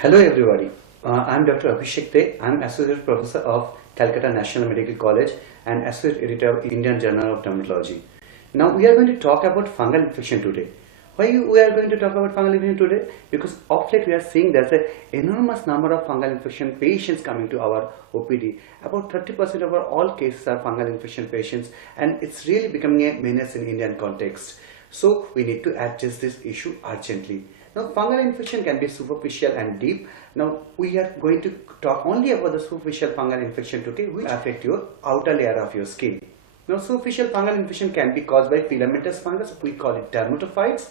Hello everybody, I'm Dr. Abhishek. I'm Associate Professor of Calcutta National Medical College and Associate Editor of Indian Journal of Dermatology. Now we are going to talk about fungal infection today. Why we are going to talk about fungal infection today? Because of late we are seeing there's an enormous number of fungal infection patients coming to our OPD. About 30% of our all cases are fungal infection patients, and it's really becoming a menace in Indian context. So we need to address this issue urgently. Now, fungal infection can be superficial and deep. Now, we are going to talk only about the superficial fungal infection today, which affect your outer layer of your skin. Now, superficial fungal infection can be caused by filamentous fungus, we call it dermatophytes,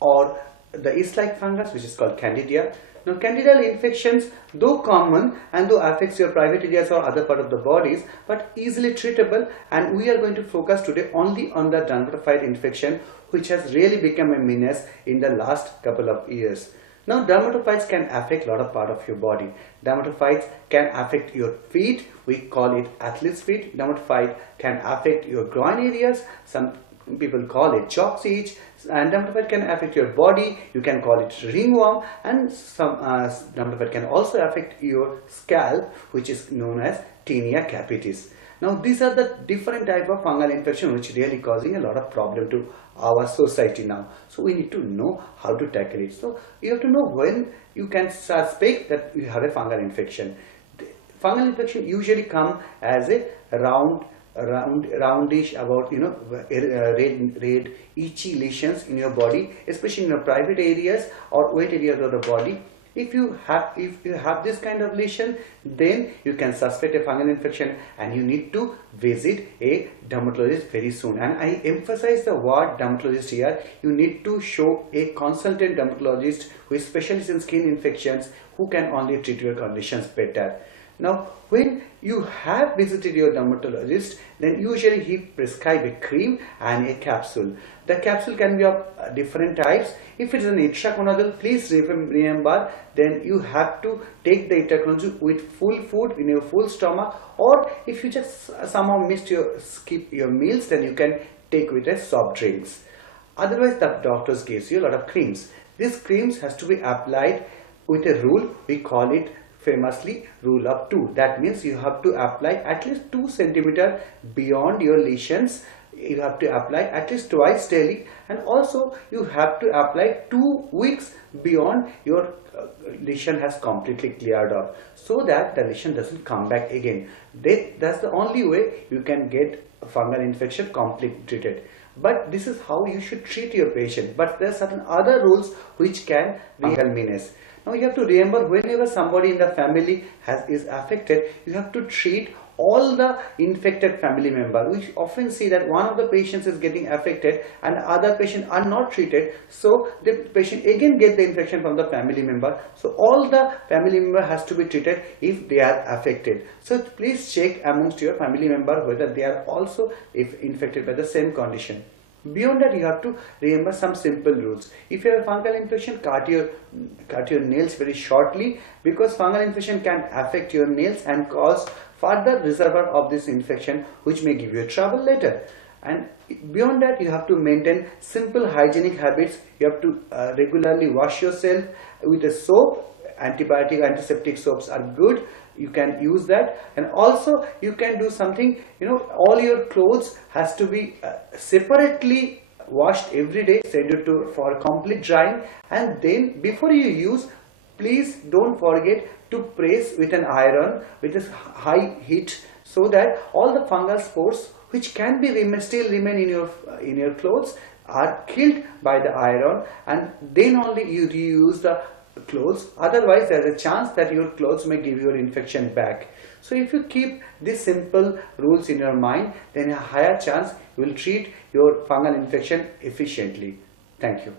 or the yeast-like fungus, which is called candida. Now, candidal infections, though common and though affects your private areas or other part of the bodies, but easily treatable, and we are going to focus today only on the dermatophyte infection, which has really become a menace in the last couple of years. Now, dermatophytes can affect a lot of part of your body. Dermatophytes can affect your feet, we call it athlete's feet. Dermatophyte can affect your groin areas, some people call it chalk itch, and dermatophyte can affect your body, you can call it ringworm, and some dermatophyte can also affect your scalp, which is known as tinea capitis. Now these are the different type of fungal infection which really causing a lot of problem to our society now. So we need to know how to tackle it. So you have to know when you can suspect that you have a fungal infection. The fungal infection usually come as a roundish, about red itchy lesions in your body, especially in your private areas or wet areas of the body. If you have this kind of lesion, then you can suspect a fungal infection and you need to visit a dermatologist very soon. And I emphasize the word dermatologist here. You need to show a consultant dermatologist who is specialist in skin infections, who can only treat your conditions better. Now, when you have visited your dermatologist, then usually he prescribes a cream and a capsule. The capsule can be of different types. If it is an itraconazole, please remember, then you have to take the itraconazole with full food in your full stomach, or if you just somehow skip your meals, then you can take with a soft drinks. Otherwise, the doctors gives you a lot of creams. These creams has to be applied with a rule. We call it famously rule of 2. That means you have to apply at least 2 centimeters beyond your lesions. You have to apply at least twice daily, and also you have to apply 2 weeks beyond your lesion has completely cleared off, so that the lesion doesn't come back again. That's the only way you can get fungal infection completely treated. But this is how you should treat your patient. But there are certain other rules which can be fungal menace. Now you have to remember, whenever somebody in the family is affected, you have to treat all the infected family member. We often see that one of the patients is getting affected and other patients are not treated, so the patient again get the infection from the family member. So all the family member has to be treated if they are affected. So please check amongst your family member whether they are also infected by the same condition. Beyond that, you have to remember some simple rules. If you have a fungal infection, cut your nails very shortly, because fungal infection can affect your nails and cause further reservoir of this infection, which may give you trouble later. And beyond that, you have to maintain simple hygienic habits. You have to regularly wash yourself with a soap. Antibiotic, antiseptic soaps are good. You can use that, and also you can do something, all your clothes has to be separately washed every day, send it for complete drying, and then before you use, please don't forget to press with an iron with a high heat, so that all the fungal spores which can be still remain in your clothes are killed by the iron, and then only you reuse the clothes. Otherwise, there is a chance that your clothes may give your infection back. So if you keep these simple rules in your mind, then a higher chance you will treat your fungal infection efficiently. Thank you.